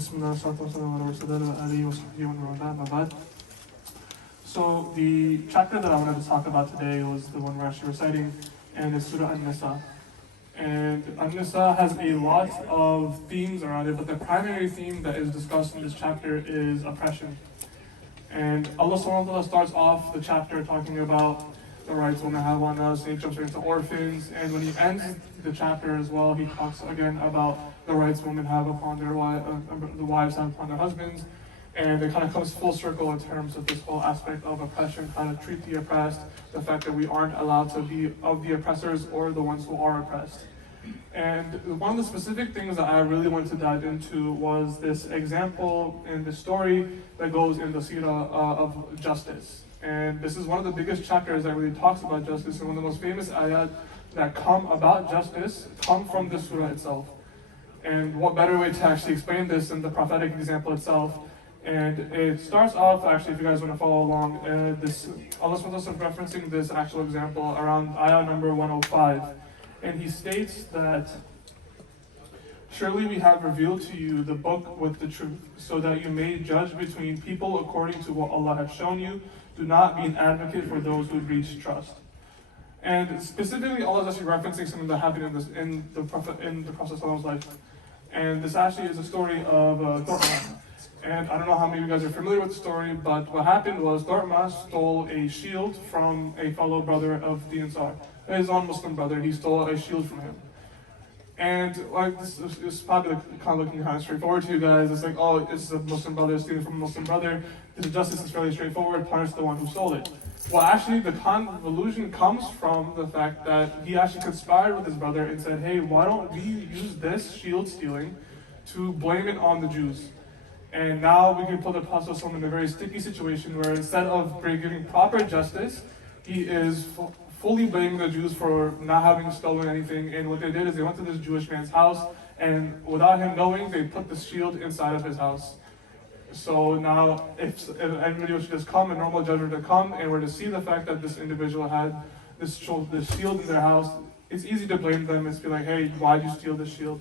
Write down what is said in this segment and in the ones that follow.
So the chapter that I wanted to talk about today was the one we're actually reciting, and it's Surah An-Nisa. And An-Nisa has a lot of themes around it, but the primary theme that is discussed in this chapter is oppression. And Allah subhanahu wa ta'ala starts off the chapter talking about the rights women have on us, and he jumps into orphans, and when he ends the chapter as well, he talks again about the rights women have upon their the wives have upon their husbands, and it kind of comes full circle in terms of this whole aspect of oppression, how to treat the oppressed, the fact that we aren't allowed to be of the oppressors or the ones who are oppressed. And one of the specific things that I really wanted to dive into was this example in the story that goes in the seerah of justice. And this is one of the biggest chapters that really talks about justice, and one of the most famous ayat that come about justice come from the surah itself. And what better way to actually explain this than the prophetic example itself? And it starts off, actually, if you guys want to follow along, Allah SWT is referencing this actual example around ayah number 105. And he states that, "Surely we have revealed to you the book with the truth, so that you may judge between people according to what Allah has shown you. Do not be an advocate for those who breach trust." And specifically, Allah is actually referencing something that happened in the Prophet's life. And this actually is a story of Dorma. And I don't know how many of you guys are familiar with the story, but what happened was Dorma stole a shield from a fellow brother of the Ansar. His own Muslim brother, he stole a shield from him. And like this is probably kind of looking kind of straightforward to you guys. It's like, oh, it's a Muslim brother stealing from a Muslim brother. The justice is fairly straightforward, punish the one who stole it. Well, actually, the convolution comes from the fact that he actually conspired with his brother and said, hey, why don't we use this shield stealing to blame it on the Jews? And now we can put the Prophet in a very sticky situation where instead of giving proper justice, he is fully blaming the Jews for not having stolen anything. And what they did is they went to this Jewish man's house, and without him knowing, they put the shield inside of his house. So now, if anybody was to just come, a normal judge were to come, and were to see the fact that this individual had this shield in their house, it's easy to blame them and be like, hey, why'd you steal this shield?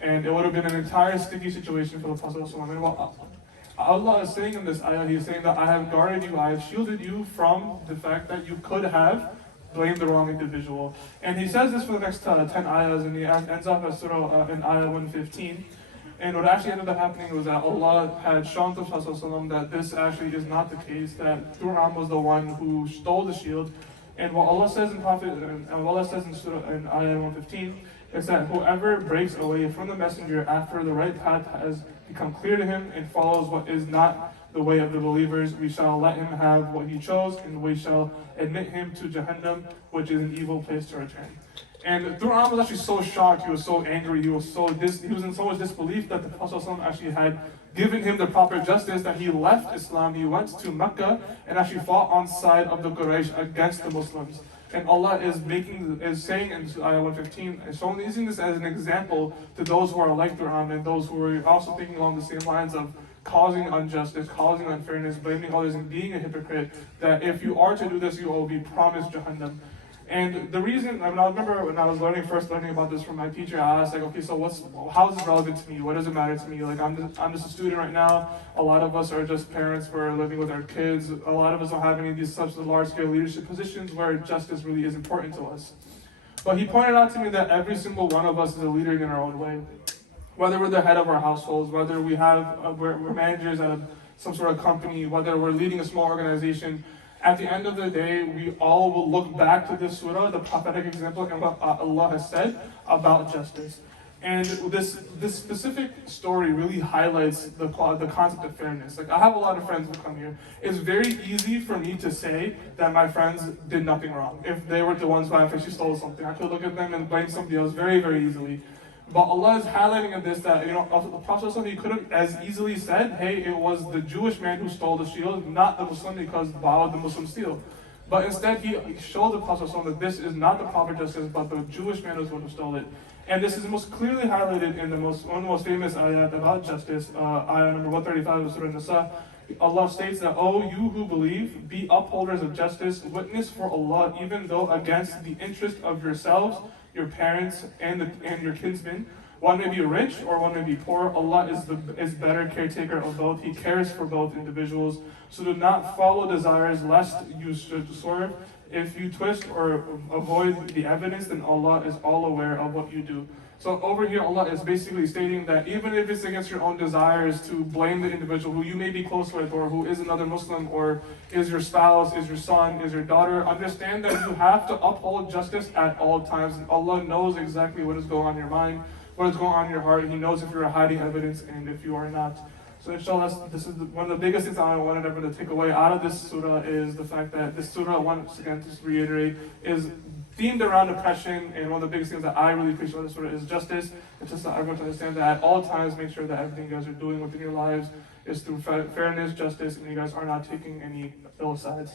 And it would have been an entire sticky situation for the Prophet. And what Allah is saying in this ayah, He is saying that I have guarded you, I have shielded you from the fact that you could have blamed the wrong individual. And He says this for the next 10 ayahs, and He ends up as surah in ayah 115. And what actually ended up happening was that Allah had shown to Prophet that this actually is not the case, that Dur'am was the one who stole the shield. And what Allah says in Prophet, and Allah says in surah in ayah 115, is that whoever breaks away from the messenger after the right path has become clear to him and follows what is not the way of the believers, we shall let him have what he chose, and we shall admit him to Jahannam, which is an evil place to return. And Dur'am was actually so shocked, he was so angry, he was in so much disbelief that the Prophet actually had given him the proper justice, that he left Islam, he went to Mecca and actually fought on side of the Quraysh against the Muslims. And Allah is saying in ayah 115, so using this as an example to those who are like Dur'am and those who are also thinking along the same lines of causing injustice, causing unfairness, blaming others, and being a hypocrite, that if you are to do this, you will be promised Jahannam. And the reason, I remember when I was first learning about this from my teacher, I asked, like, okay, so how is this relevant to me? What does it matter to me? Like, I'm just a student right now. A lot of us are just parents. We're living with our kids. A lot of us don't have any of these such large-scale leadership positions where justice really is important to us. But he pointed out to me that every single one of us is a leader in our own way. Whether we're the head of our households, whether we're managers at some sort of company, whether we're leading a small organization, at the end of the day, we all will look back to this surah, the prophetic example, and what Allah has said about justice. And this specific story really highlights the concept of fairness. Like, I have a lot of friends who come here. It's very easy for me to say that my friends did nothing wrong. If they were the ones who actually stole something, I could look at them and blame somebody else very, very easily. But Allah is highlighting in this that, the Prophet, he could have as easily said, hey, it was the Jewish man who stole the shield, not the Muslim, because why would the Muslim steal? But instead, he showed the Prophet that this is not the proper justice, but the Jewish man was the one who stole it. And this is most clearly highlighted in one of the most famous ayat about justice, ayah number 135 of Surah Nisa. Allah states that, "O you who believe, be upholders of justice, witness for Allah, even though against the interest of yourselves, your parents, and your kinsmen, One may be rich or one may be poor. Allah is better caretaker of both. He cares for both individuals. So do not follow desires lest you should swerve. If you twist or avoid the evidence, then Allah is all aware of what you do. So over here, Allah is basically stating that even if it's against your own desires to blame the individual who you may be close with, or who is another Muslim, or is your spouse, is your son, is your daughter, understand that you have to uphold justice at all times. And Allah knows exactly what is going on in your mind, what is going on in your heart. He knows if you are hiding evidence and if you are not. So inshallah, this is one of the biggest things I wanted everyone to take away out of this surah is the fact that this surah, once again, to reiterate, is themed around oppression, and one of the biggest things that I really appreciate about this surah is justice. It's just that everyone to understand that at all times, make sure that everything you guys are doing within your lives is through fairness, justice, and you guys are not taking any ill sides.